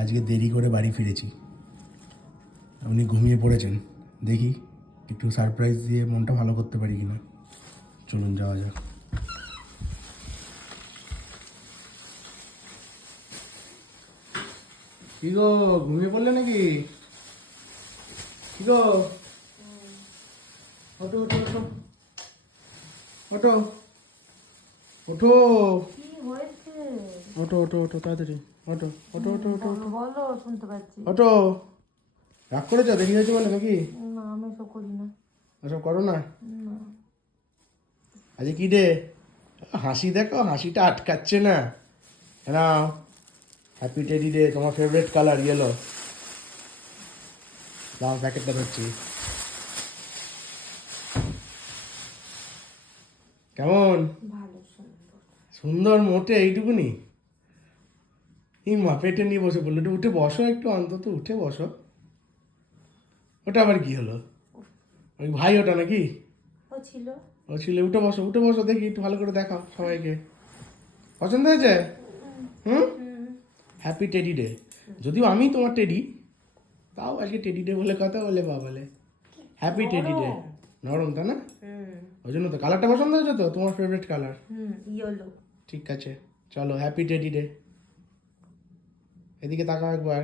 আজকে দেরি করে বাড়ি ফিরেছি, উনি ঘুমিয়ে পড়েছেন। দেখি একটু সারপ্রাইজ দিয়ে মনটা ভালো করতে পারি কিনা। চলুন যাওয়া যাক। কি গো, ঘুমিয়ে পড়লে নাকি? কি গো, ওঠো ওঠো ওঠো ওঠো ওঠো কি হয়েছে? ওঠো ওঠো ওঠো তাড়াতাড়ি ওঠো ওঠো ওঠো ওঠো ওঠো বলো, শুনতে পাচ্ছি। ওঠো। রাগ করেছো? দেরি হয়েছে বলে নাকি? না, আমি তো করি না। ওসব করো না। না। আজকে কি ডে? হাসি দেখো, হাসিটা আটকাচ্ছে না। নাও, হ্যাপি টেডি ডে। তোমার ফেভারিট কালার ইয়েলো। দাও প্যাকেটটা ধরছি। কেমন? ভালো, সুন্দর। সুন্দর মোটে এইটুকুনি? এই মা পেটে নিয়ে বসে বললো, একটু উঠে বসো, একটু অন্তত উঠে বসো। ওটা আবার কি হলো? ওই ভাই ওটা নাকি? ও ছিল। ও ছিল। উঠে বসো, উঠে বসো, দেখি একটু ভালো করে দেখাও সবাইকে। পছন্দ হয়েছে? হুম। Happy teddy day. যদিও আমি তোমার টেডি, তাও আজকে টেডি ডে বলে কথা বলে বাবালে। Happy teddy day. নরম তা না? ওই জন্য তো কালারটা পছন্দ হয়েছে তো, তোমার ফেভারিট কালার। ইয়েলো। ঠিক আছে, চলো হ্যাপি টেডি ডে। এদিকে তাকাও একবার।